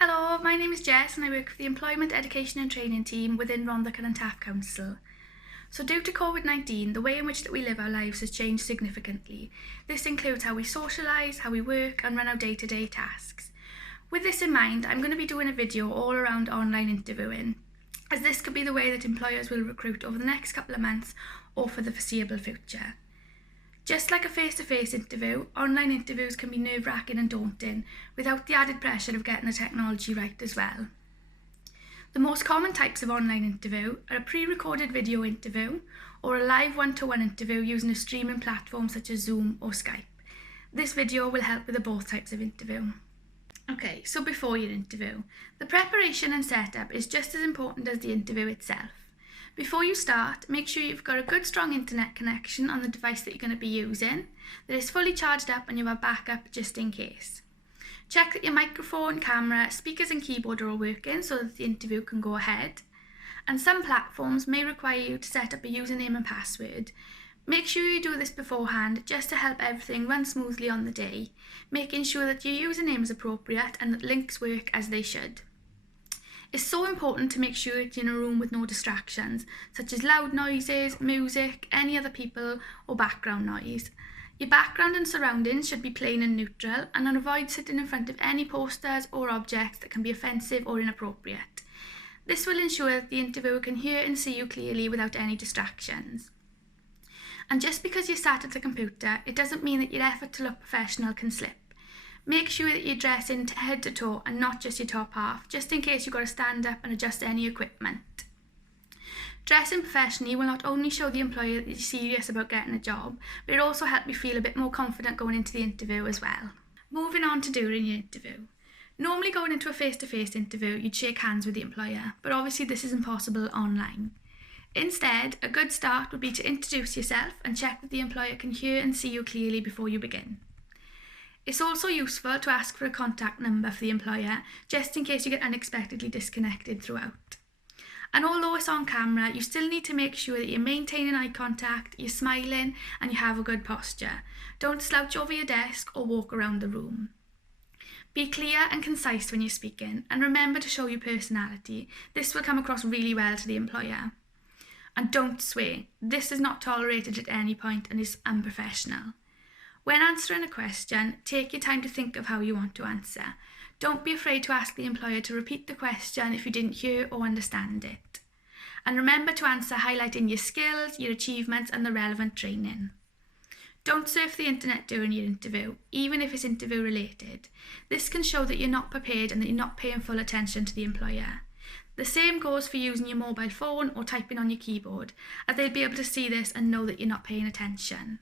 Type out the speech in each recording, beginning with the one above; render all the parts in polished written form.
Hello, my name is Jess and I work for the Employment, Education and Training team within Rhondda and Taff Council. So due to COVID-19, the way in which that we live our lives has changed significantly. This includes how we socialise, how we work and run our day-to-day tasks. With this in mind, I'm going to be doing a video all around online interviewing, as this could be the way that employers will recruit over the next couple of months or for the foreseeable future. Just like a face-to-face interview, online interviews can be nerve-wracking and daunting, without the added pressure of getting the technology right as well. The most common types of online interview are a pre-recorded video interview or a live one-to-one interview using a streaming platform such as Zoom or Skype. This video will help with both types of interview. Okay, so before your interview, the preparation and setup is just as important as the interview itself. Before you start, make sure you've got a good strong internet connection on the device that you're going to be using, that is fully charged up and you have backup just in case. Check that your microphone, camera, speakers and keyboard are all working so that the interview can go ahead. And some platforms may require you to set up a username and password. Make sure you do this beforehand just to help everything run smoothly on the day, making sure that your username is appropriate and that links work as they should. It's so important to make sure that you're in a room with no distractions, such as loud noises, music, any other people or background noise. Your background and surroundings should be plain and neutral, and avoid sitting in front of any posters or objects that can be offensive or inappropriate. This will ensure that the interviewer can hear and see you clearly without any distractions. And just because you're sat at the computer, it doesn't mean that your effort to look professional can slip. Make sure that you're dressing head to toe and not just your top half, just in case you've got to stand up and adjust any equipment. Dressing professionally will not only show the employer that you're serious about getting a job, but it also helps you feel a bit more confident going into the interview as well. Moving on to during your interview. Normally going into a face-to-face interview, you'd shake hands with the employer, but obviously this is impossible online. Instead, a good start would be to introduce yourself and check that the employer can hear and see you clearly before you begin. It's also useful to ask for a contact number for the employer, just in case you get unexpectedly disconnected throughout. And although it's on camera, you still need to make sure that you're maintaining eye contact, you're smiling, and you have a good posture. Don't slouch over your desk or walk around the room. Be clear and concise when you're speaking, and remember to show your personality. This will come across really well to the employer. And don't swear. This is not tolerated at any point and is unprofessional. When answering a question, take your time to think of how you want to answer. Don't be afraid to ask the employer to repeat the question if you didn't hear or understand it. And remember to answer highlighting your skills, your achievements and the relevant training. Don't surf the internet during your interview, even if it's interview related. This can show that you're not prepared and that you're not paying full attention to the employer. The same goes for using your mobile phone or typing on your keyboard, as they'll be able to see this and know that you're not paying attention.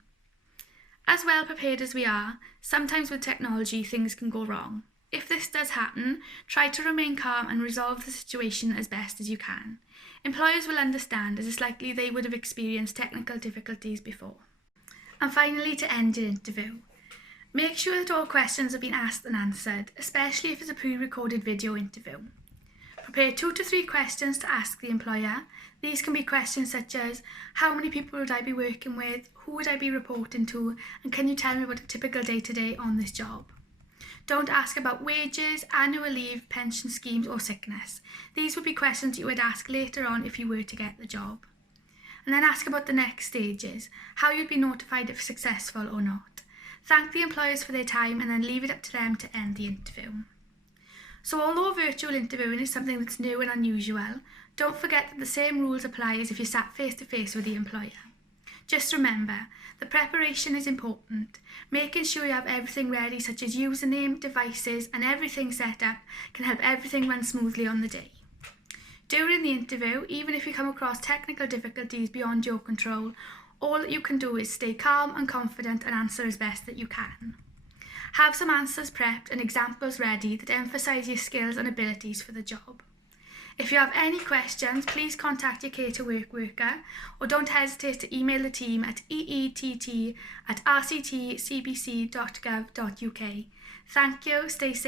As well prepared as we are, sometimes with technology things can go wrong. If this does happen, try to remain calm and resolve the situation as best as you can. Employers will understand, as it's likely they would have experienced technical difficulties before. And finally, to end your interview. Make sure that all questions have been asked and answered, especially if it's a pre-recorded video interview. Prepare 2 to 3 questions to ask the employer. These can be questions such as, how many people would I be working with, who would I be reporting to, and can you tell me about a typical day-to-day on this job? Don't ask about wages, annual leave, pension schemes or sickness. These would be questions you would ask later on if you were to get the job. And then ask about the next stages, how you'd be notified if successful or not. Thank the employers for their time and then leave it up to them to end the interview. So although virtual interviewing is something that's new and unusual, don't forget that the same rules apply as if you sat face-to-face with the employer. Just remember, the preparation is important. Making sure you have everything ready, such as username, devices, and everything set up, can help everything run smoothly on the day. During the interview, even if you come across technical difficulties beyond your control, all that you can do is stay calm and confident and answer as best that you can. Have some answers prepped and examples ready that emphasise your skills and abilities for the job. If you have any questions, please contact your Care2Work worker or don't hesitate to email the team at eett@rctcbc.gov.uk. Thank you, stay safe.